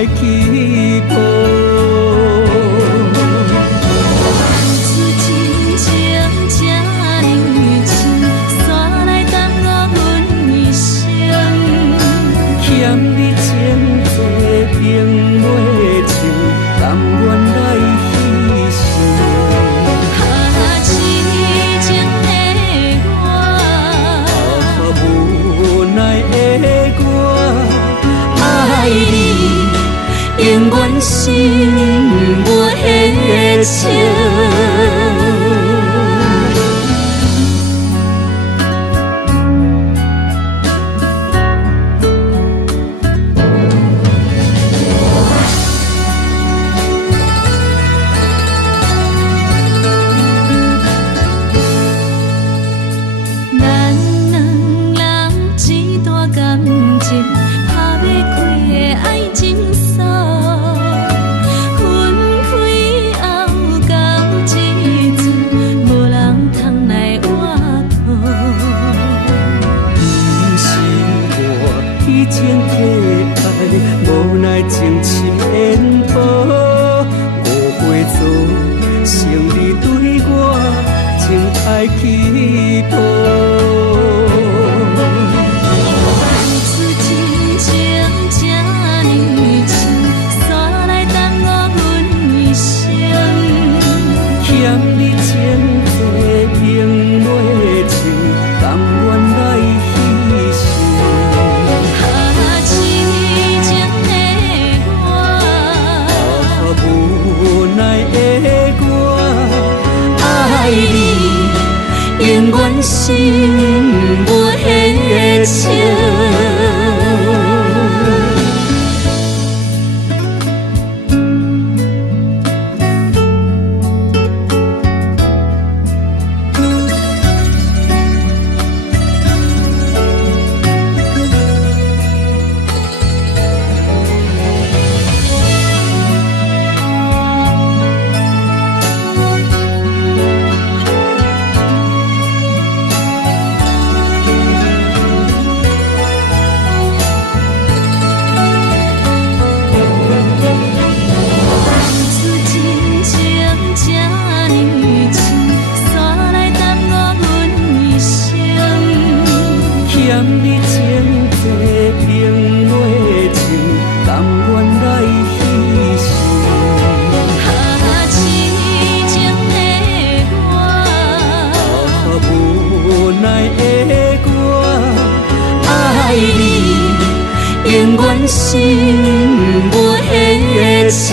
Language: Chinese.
爱去抱。欠你情多，并袂像甘愿来牺牲。无奈的我，爱你永远心无的情。情的爱，无奈情深缘薄，误会做成你对我情爱去抱。彼此真情这呢深，山来耽误阮一生。欠你情多，并袂像甘愿来牺牲。无奈的我，爱你永远心无的情。欠你情多，并袂像甘愿来牺牲。痴情的我，无奈的我，爱你永远心无的情。